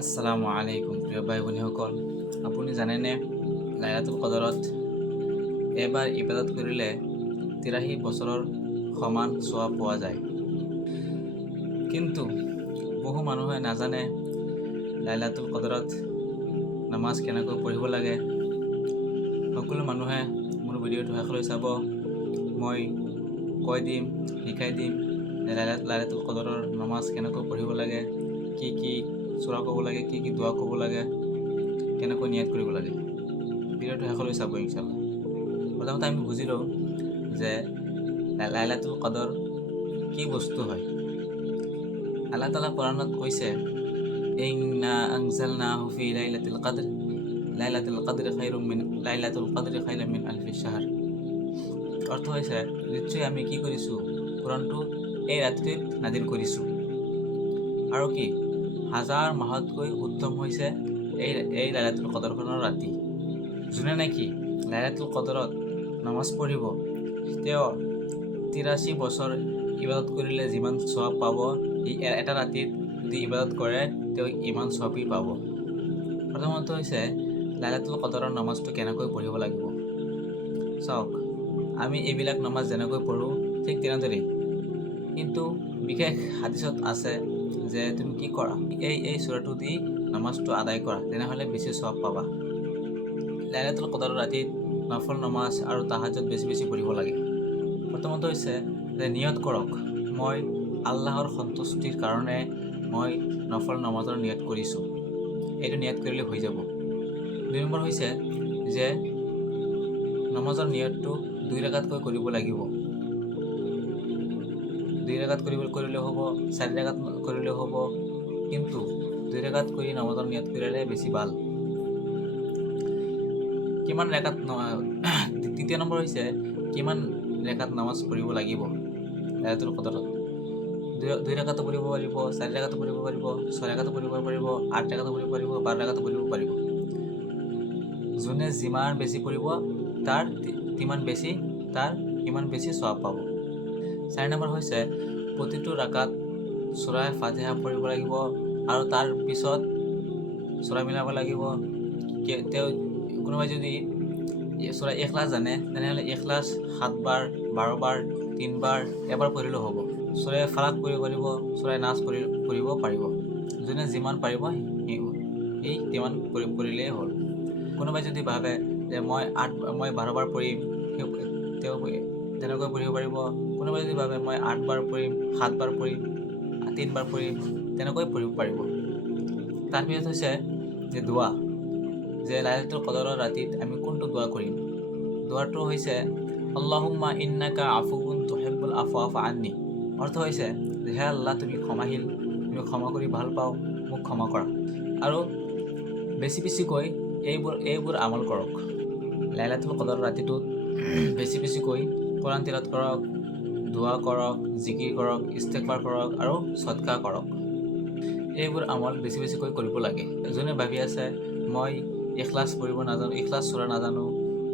আসসালামু আলাইকুম প্ৰিয় ভাই ভনীসকল, আপুনি জানেনে লাইলাতুল কদৰত এবাৰ ইবাদত কৰিলে 83 বছৰৰ সমান চোৱা পোৱা যায়। কিন্তু বহু মানুহে নাজানে লাইলাতুল কদৰত নামাজ কেনেকৈ পঢ়িব লাগে। সকলো মানুহে মোৰ ভিডিঅ'টো শেষলৈ চাব। মই কৈ দিম, শিকাই দিম লাইলাতুল কদৰৰ নামাজ কেনেকৈ পঢ়িব লাগে, কি সূৰা ক'ব লাগে, কি দোৱা ক'ব লাগে, কেনেকৈ নিয়ত কৰিব লাগে। ভিডিঅ'টো শেষলৈ চাব ইনশাআল্লাহ। প্ৰথমতে আমি বুজি লওঁ যে লাইলাতুল কদৰ কি বস্তু হয়। আল্লাহ তাআলা কোৰাণত কৈছে, ইন্না আনজালনাহু ফি লাইলাতুল কদৰ, লাইলাতুল কদৰি খায়ৰুম মিন আলফি শাহৰ। অৰ্থ হৈছে, নিশ্চয় আমি কি কৰিছোঁ, কোৰাণটো এই ৰাতিটোত নাজিল কৰিছোঁ, আৰু কি হাজাৰ মাহতকৈ উত্তম হৈছে এই লাইলাতুল কদৰখনৰ ৰাতি। যোনে নেকি লাইলাতুল কদৰত নামাজ পঢ়িব, তেওঁ 83 বছৰ ইবাদত কৰিলে যিমান সওৱাব পাব, এটা ৰাতিত যদি ইবাদত কৰে তেওঁ ইমান সওৱাবেই পাব। প্ৰথমতে হৈছে লাইলাতুল কদৰৰ নামাজটো কেনেকৈ পঢ়িব লাগিব। চাওক, আমি এইবিলাক নামাজ যেনেকৈ পঢ়োঁ ঠিক তেনেদৰেই, কিন্তু বিশেষ হাদিছত আছে যে তুমি কি কৰা, এই সূৰাটো দি নামাজটো আদায় কৰা, তেনেহ'লে বেছি সওৱাব পাবা। লাইলাতুল কদৰৰ ৰাতিত নফল নামাজ আৰু তাহাজ্জুদ বেছি পঢ়িব লাগে। প্ৰথমতে হৈছে যে নিয়ত কৰক, মই আল্লাহৰ সন্তুষ্টিৰ কাৰণে মই নফল নামাজৰ নিয়ত কৰিছোঁ। এইটো নিয়ত কৰিলে হৈ যাব। 2 নম্বৰ হৈছে যে নামাজৰ নিয়তটো 2 ৰাকাতকৈ কৰিব লাগিব। 2 ৰাকাত কৰিলেও হ'ব, 4 ৰাকাত কৰিলেও হ'ব, কিন্তু 2 ৰাকাত কৰি নামাজৰ নিয়ত কৰিলে বেছি ভাল। কিমান ৰেখাত 3 নম্বৰ হৈছে কিমান ৰেখাত নামাজ পঢ়িব লাগিব লাইলাতুল কদৰত। 2 ৰাকাতো পঢ়িব পাৰিব, 4 ৰাকাতো পঢ়িব পাৰিব, 6 ৰাকাতো পঢ়িব পাৰিব, 8 ৰাকাতো পঢ়িব পাৰিব, 12 ৰাকাতো পঢ়িব পাৰিব। যোনে যিমান বেছি পঢ়িব তাৰ ইমান বেছি সওৱাব পাব। 4 নম্বৰ হৈছে প্ৰতিটো ৰাকাত সূৰা ফাতিহা পঢ়িব লাগিব, আৰু তাৰ পিছত সূৰা মিলাব লাগিব। তেওঁ কোনোবাই যদি সূৰা ইখলাছ জানে, তেনেহ'লে ইখলাছ 7 বাৰ, 12 বাৰ, 3 বাৰ, এবাৰ পঢ়িলেও হ'ব। সূৰা ফালাক পঢ়িব পাৰিব, সূৰা নাচ পঢ়িব পাৰিব। যোনে যিমান পাৰিব সেই তিমান পঢ়িলেই হ'ল। কোনোবাই যদি ভাবে যে মই 12 বাৰ পঢ়িম, তেওঁ তেনেকৈ পঢ়িব পাৰিব। কোনোবাই যদি ভাবে মই 8 বাৰ পঢ়িম, 7 বাৰ পঢ়িম, 3 বাৰ পঢ়িম, তেনেকৈ পঢ়িব পাৰিব। তাৰপিছত হৈছে যে দোৱা, যে লাইলাতুল কদৰৰ ৰাতিত আমি কোনটো দোৱা কৰিম। দোৱাটো হৈছে আল্লাহুম্মা ইন্নাকা আফুউন তুহিব্বুল আফৱা ফা'ফু আন্নী। অৰ্থ হৈছে যে হে আল্লাহ, তুমি ক্ষমাশীল, তুমি ক্ষমা কৰি ভাল পাওঁ, মোক ক্ষমা কৰা। আৰু বেছিকৈ এইবোৰ আমল কৰক। লাইলাতুল কদৰৰ ৰাতিটোত বেছিকৈ কোৰাণ তিলাৱত কৰক, দোৱা কৰক, জিকিৰ কৰক, ইস্তেগফাৰ কৰক আৰু সদকা কৰক। এইবোৰ আমল বেছিকৈ কৰিব লাগে। যোনে ভাবি আছে মই ইখলাছ পঢ়িব নাজানো, ইখলাছ সূৰা নাজানো,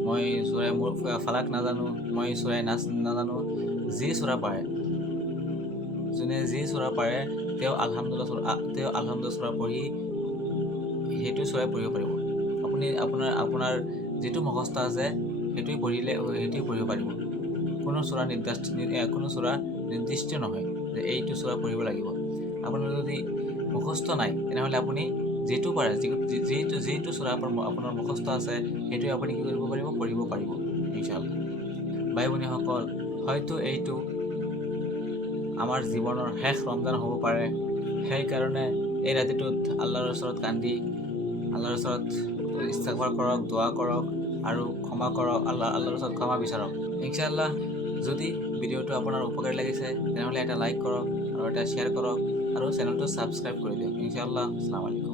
মই সূৰা মোৰ ফালাক নাজানো, মই সূৰা নাচ নাজানো, যি সূৰা পাৰে, যোনে যি সূৰা পাৰে তেওঁ আলহামদুলিল্লাহ সূৰা পঢ়ি সেইটো সূৰাই পঢ়িব পাৰিব। আপুনি আপোনাৰ যিটো মুখস্থ আছে সেইটোৱে পঢ়িব পাৰিব। কোনো সূৰা নিৰ্দিষ্ট নহয় যে এইটো সূৰা পঢ়িব লাগিব। আপোনাৰ যদি মুখস্থ নাই, তেনেহ'লে আপুনি যিটো পাৰে, যিটো সূৰা আপোনাৰ মুখস্থ আছে সেইটোৱে আপুনি কি কৰিব পাৰিব, পঢ়িব পাৰিব ইনশাআল্লাহ। ভাই ভনীসকল, হয়তো এইটো আমাৰ জীৱনৰ শেষ ৰমজান হ'ব পাৰে। সেইকাৰণে এই ৰাতিটোত আল্লাহৰ ওচৰত কান্দি, আল্লাহৰ ওচৰত ইস্তেগফাৰ কৰক, দোৱা কৰক আৰু ক্ষমা কৰক, আল্লাহৰ ওচৰত ক্ষমা বিচাৰক ইনশাআল্লাহ। যদি ভিডিঅ'টো আপোনাৰ উপকাৰী লাগিছে তেনেহ'লে এটা লাইক কৰক আৰু এটা শ্বেয়াৰ কৰক আৰু চেনেলটো ছাবস্ক্ৰাইব কৰি দিয়ক ইনশাআল্লাহ। আসসালামু আলাইকুম।